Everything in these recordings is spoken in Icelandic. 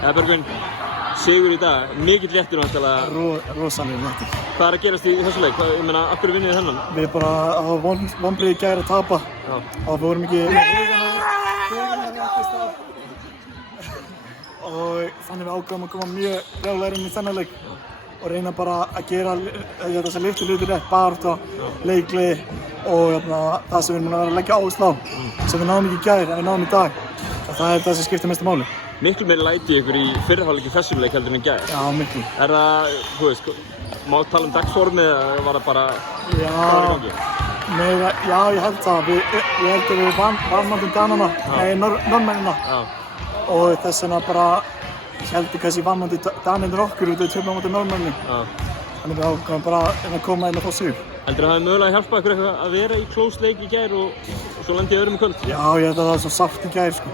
Björgvin, sigur í dag, mikill léttur náttúrulega. Rosalega léttur. Hvað að gerast í þessu leik? Ég meina, af hverju vinnið þið þennan? Við bara hafa vonbrigði í gær að tapa. Já. Og við vorum ekki með hugana réttist af. Og þannig við ákváðum að koma mjög brjálægir inn í þennan leik. Og reyna bara að gera þessa litlu hluti rétt, baráttu, leikgleði og það sem við erum að leggja áherslu á. Sem við náðum ekki í gær, en við náðum í dag. Og það það sem skiptir mestu máli. Miklu meiri læti ykkur í fyrrihálfleik í þessum leik heldur en í gær. Já, miklu. Það, þú veist, má tala dagsformið eða var það bara hvað var í gangi? Já, ég held það. Ég held að við varmandum Danana, Norðmennina. Og þess vegna bara heldur kannski varmandi Danirnir okkur út af töfum á móti Norðmennum. Þannig við ákváðum bara að koma inn og fá sigur. Heldur það hafi mögulega hjálpað ykkur eitthvað að vera í close leik í gær og svo landi í öðrum í kvöld? Já, ég held að það var svo sárt í gær, sko.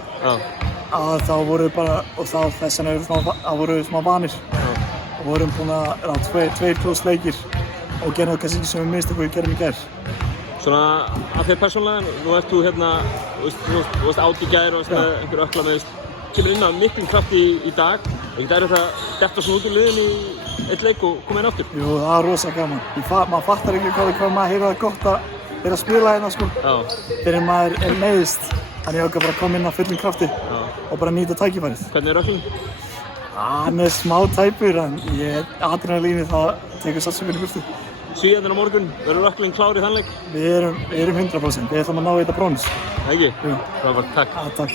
Að þá voru við bara, og þá þess vegna voru við smá vanir. Og vorum búin að tveir close leikir og gerðum það kannski ekki sem við mistökum við gerðum í gær. Svona, af þér persónulega, nú ert þú hérna, þú varst átt í gær og varst með einhverju ökla með, kemur inn af miklum krafti í dag. Ekkert erfitt að detta svona út úr liðinu í eitt leik og koma inn aftur? Jú, það er rosa gaman. Maður fattar ekki hvað maður hefur það gott að vera að spila hérna, sko. Þegar maður meiðist. Þannig ég ákvað bara að koma inn á fullum krafti og bara nýta tækifærið. Hvernig er öklinn? Hann er smá tæpur, en adrenalínið það tekur sársökunni burtu. Svíðarnir á morgun, verður öklinn klár í þann leik? Við erum 100%. Við ætlum að ná í þetta brons. Ekki? Jú. Frábært, takk. Takk.